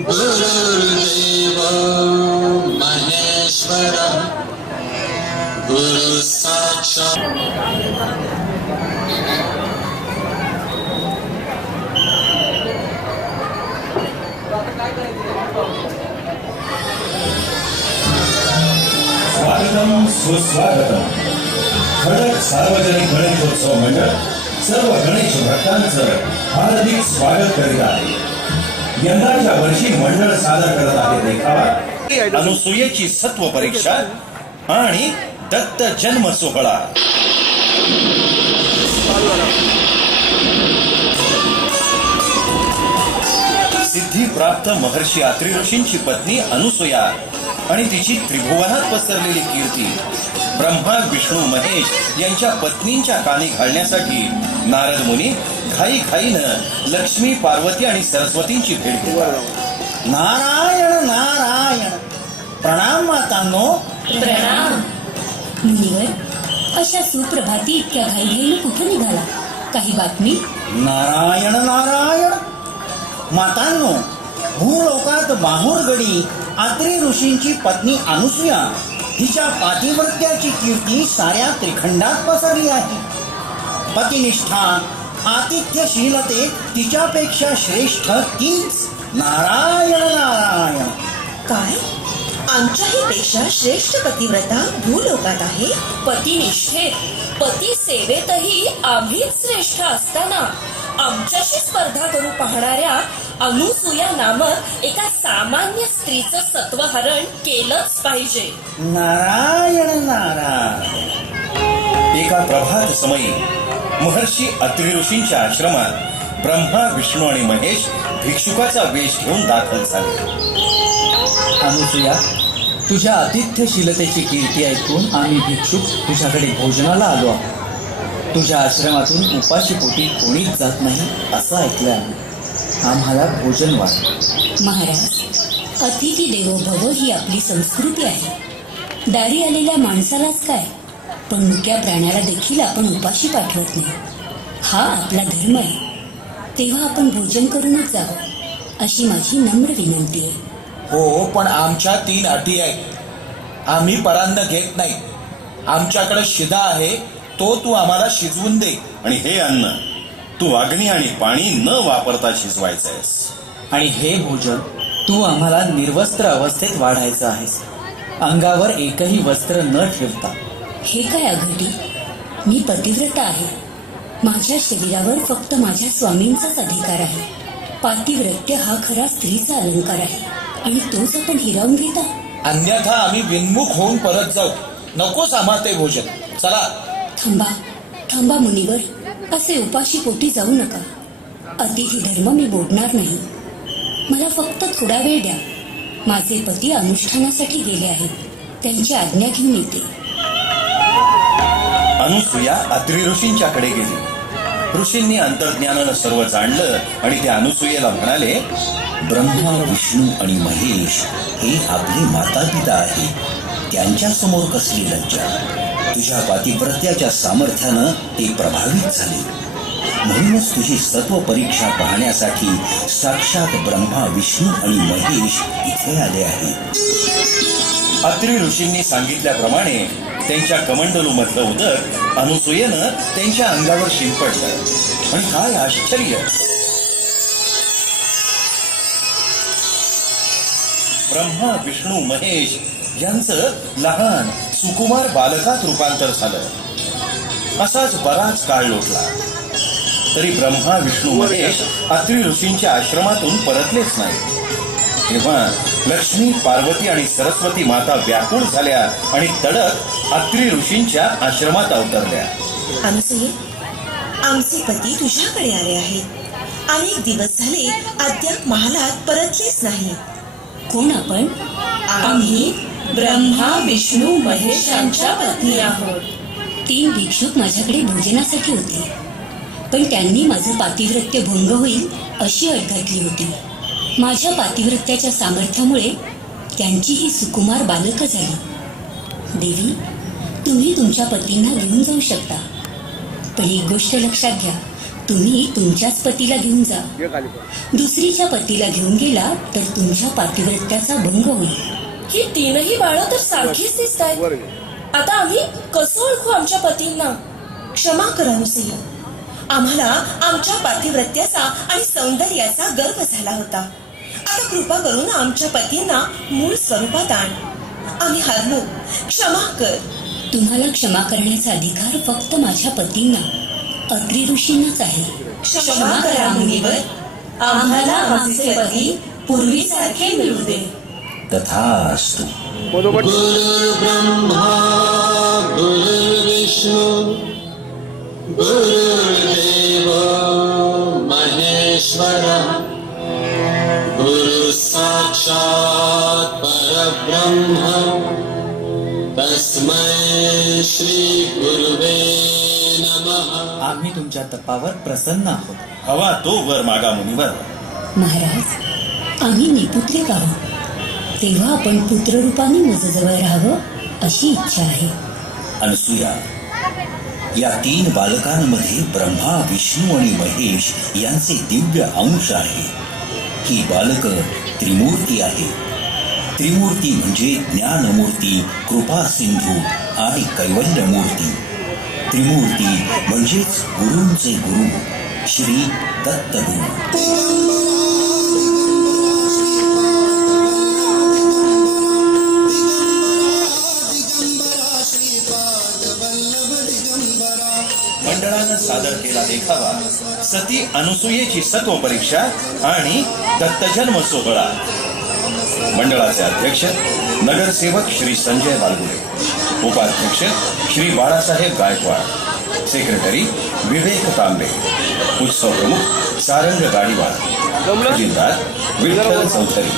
गुरुर्देव महेश्वर गुरु साक्षात् स्वागतम सुस्वागतम. खडक सार्वजनिक गणेशोत्सव मंडळ सर्व गणेश भक्तांचं हार्दिक स्वागत करीत आहे. यंदाच्या वर्षी मंडळ सादर करत आहे देखावा अनुसूयेची सत्व परीक्षा आणि दत्त जन्म सोहळा. सिद्धी प्राप्त महर्षी अत्रि ऋषींची पत्नी अनुसूया आणि तिची त्रिभुवनात पसरलेली कीर्ती ब्रह्मा विष्णू महेश यांच्या पत्नींच्या कानी घालण्यासाठी नारद मुनी घाईघाईनं लक्ष्मी पार्वती आणि सरस्वतींची भेट घेतात. नारायण नारायण. प्रणाम मातांनो. प्रणाम. मुनिवर, अशा सुप्रभाती इतक्या घाईघाईने कुठे निघाला? काही बातमी? नारायण नारायण. मातांनो, भूलोकात बाहुरगडी अत्रि ऋषींची पत्नी अनुसूया हिच्या पातिव्रत्याची कीर्ती साऱ्या त्रिखंडात पसरली आहे. पतिनिष्ठा आतिथ्यशीलतेत तिच्यापेक्षा श्रेष्ठ तीच. नारायण नारायण. काय? आमच्याही पेक्षा श्रेष्ठ पतिव्रता भूलोकात आहे? पतिनिष्ठेत, पती सेवेतही आम्हीच श्रेष्ठ असताना आमच्याशी स्पर्धा करू पाहणाऱ्या अनुसूया नामक एका सामान्य स्त्रीचं सत्वहरण केलंच पाहिजे. नारायण नारायण. एका प्रभात समयी महर्षी अत्रि ऋषींच्या आश्रमात ब्रह्मा विष्णू आणि महेश भिक्षुकाचा वेश घेऊन दाखल झाले. अनुसूया, तुझ्या आतिथ्यशीलतेची कीर्ती ऐकून आम्ही भिक्षुक तुझ्याकडे भोजनाला आलो आहोत. तुझ्या आश्रमातून उपाशी पोटी कोणीच जात नाही असं ऐकलं आहे. आम्हाला भोजन वाढ. महाराज, अतिथी देवो भव ही आपली संस्कृती आहे. दारी आलेल्या माणसालाच काय, पण मुक्या प्राण्याला देखील आपण उपाशी पाठवत नाही. हा आपला धर्म आहे. तेव्हा आपण भोजन करूनच जावं अशी माझी नम्र विनंती आहे. हो, पण आमच्या 3 अटी आहेत. आम्ही परान्न घेत नाही. आमच्याकडे शिदा आहे, तो तू आम्हाला शिजवून दे. आणि हे अन्न तू अग्नी आणि पाणी न वापरता शिजवायचंयस. आणि हे भोजन तू आम्हाला निर्वस्त्र अवस्थेत वाढायचं आहेस, अंगावर एकही वस्त्र न ठेवता. हे काय अघटी? मी पतिव्रता आहे. माझ्या शरीरावर फक्त माझ्या स्वामींचाच अधिकार आहे. पातिव्रत्य हा खरा स्त्रीचा अलंकार आहे आणि तोच आपण हिरावून घेता. अन्यथा आम्ही विनमुख होऊन परत जाऊ. नकोच आम्हाला ते भोजन. चला. थांबा थांबा मुनिवर, असे उपाशी पोटी जाऊ नका. अतिथी धर्म मी बोलणार नाही. मला फक्त थोडा वेळ द्या. माझे पती अनुष्ठानासाठी गेले आहेत. त्यांची आज्ञा घेऊन येते. अनुसूया अत्रि ऋषींच्याकडे गेली. ऋषींनी अंतर्ज्ञानानं सर्व जाणलं आणि ते अनुसूयेला म्हणाले, ब्रह्मा विष्णू आणि महेश हे आपले माता पिता आहे. त्यांच्या समोर कसली लज्जा. तुझ्या पातिव्रत्याच्या सामर्थ्यानं ते प्रभावित झाले. म्हणूनच तुझी सत्व परीक्षा पाहण्यासाठी साक्षात ब्रह्मा विष्णू आणि महेश इथे आले आहेत. अत्रि ऋषींनी सांगितल्याप्रमाणे त्यांच्या कमंडलू मधलं उदक अनुसूयेनं त्यांच्या अंगावर शिंपडलं. आणि काय आश्चर्य, ब्रह्मा विष्णू महेश यांचं लहान सुकुमार बालकात रूपांतर झालं. असाच बराच काळ लोटला तरी ब्रह्मा विष्णू महेश अत्रि ऋषींच्या आश्रमातून परतलेच नाही. तेव्हा लक्ष्मी पार्वती आणि सरस्वती माता व्याकुळ झाल्या आणि तडक अत्रि ऋषींच्या आश्रमात अवतरल्या. अनुसूये, आमचे पती तुझ्याकडे आले आहेत. अनेक दिवस झाले अद्याप महालात परतलेच नाही. कोण आपण? आम्ही ब्रह्मा विष्णू महेशांच्या पत्नी आहोत. 3 भिक्षुक माझ्याकडे भोजनासाठी होते, पण त्यांनी माझं पातिव्रत्य भंग होईल अशी अट घातली होती. माझ्या पातिव्रत्याच्या सामर्थ्यामुळे त्यांची ही सुकुमार बालकं झाली. देवी, तुम्ही तुमच्या पतींना घेऊन जाऊ शकता, पण एक गोष्ट लक्षात घ्या, तुम्ही तुमच्याच पतीला घेऊन जा. दुसरीच्या पतीला घेऊन गेला तर तुमच्या पातिव्रत्याचा भंग होईल. ही तीनही बाळं तर सारखीच दिसत आहेत. आता आम्ही कसं ओळखू आमच्या पतींना? क्षमा करा अनुसया, आम्हाला आमच्या पातिव्रत्याचा आणि सौंदर्याचा गर्व झाला होता. आता कृपा करून आमच्या पतींना मूळ स्वरूपात आण. आम्ही हारलो, क्षमा कर. तुम्हाला क्षमा करण्याचा अधिकार फक्त माझ्या पतींना, अत्रि ऋषींनाच आहे. क्षमा करा मुनिवर, आम्हाला आमचे पती पूर्वीसारखे मिळू दे. तथास्तु. गुरुर्ब्रह्मा गुरुर्विष्णू गुरुर्देव महेश्वर गुरु साक्षात् परब्रह्म तस्मै श्री गुरुवे नमः. आम्ही तुमच्या तपावर प्रसन्न आहोत. हवा तो वर मागा मुनिवर. महाराज, आम्ही निपुत्रिक आहोत, तेव्हा आपण पुत्ररूपाने माझ्याजवळ राहावं अशी इच्छा आहे. अनसुया, या 3 बालकांमध्ये ब्रह्मा, विष्णू आणि महेश यांचे दिव्य अंश आहे. ही बालक त्रिमूर्ती आहे. त्रिमूर्ती म्हणजे ज्ञानमूर्ती, कृपा सिंधू आणि कैवल्यमूर्ती. त्रिमूर्ती म्हणजेच गुरूंचे गुरु श्री दत्तगुरु. मंडळानं सादर केला देखावा सती अनुसूयेची सत्व परीक्षा आणि दत्तजन्म सोहळा. मंडळाचे अध्यक्ष नगरसेवक श्री संजय बालगुडे, उपाध्यक्ष श्री बाळासाहेब गायकवाड, सेक्रेटरी विवेक तांबे, उत्सव प्रमुख सारंग गाडीवार, खजिनदार विठ्ठल चौधरी.